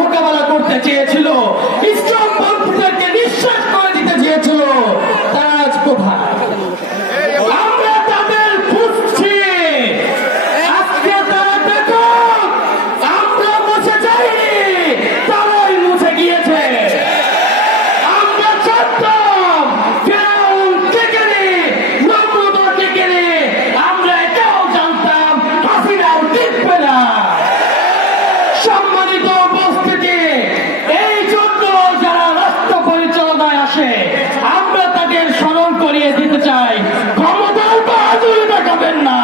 মোকাবেলা করতে চেয়েছিল, ইসলাম পন্থীদেরকে নিঃশ্বাস করে দিতে চেয়েছিল, তারা আজ কোথায়? আমরা তাদের খুঁজছি। আজকে তারা দেখো, আমরা মুছে যাইনি, তারাই মুছে গিয়েছে। আমরা জানতাম ফিরআউন টেকেনি, নমরুদ টেকেনি, আমরা এটাও জানতাম হাসিনাও টিকবে না। সম্মানিত উপস্থিতি, এই জন্য যারা রাষ্ট্র পরিচালনায় আসে আমরা তাদের স্মরণ করিয়ে দিতে চাই, ক্ষমতার বাহাদুরি দেখাবেন না।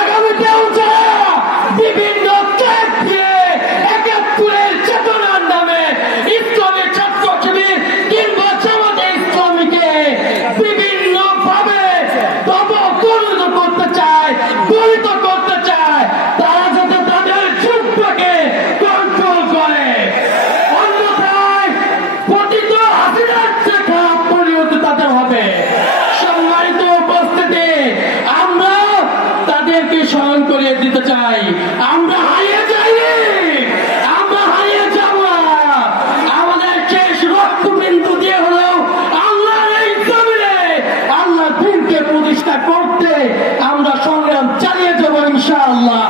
আগামীতেও যারা বিভিন্ন ত্যাগ দিয়ে ৭১-এর চেতনার নামে ইসলামী ছাত্র শিবির কিংবা জামাতে ইসলামীকে বিভিন্ন ভাবে দমন করতে চায়, দলিত করতে চায়, তারা যাতে তাদের যুদ্ধকে কন্ট্রোল করে। অন্যথায় পতিত হাসিনার চেয়ে খারাপ পরিণতি তাদের হবে। সম্মানিত উপস্থিতি, আমরা তাদেরকে স্মরণ করিয়ে দিতে চাই, আমরা হারিয়ে যাইনি, আমরা হারিয়ে যাব না। আমাদের শেষ রক্তবিন্দু দিয়ে হলেও আল্লাহর এই জমিনে আল্লাহর দিনকে প্রতিষ্ঠা করতে আমরা সংগ্রাম চালিয়ে যাব ইনশাআল্লাহ।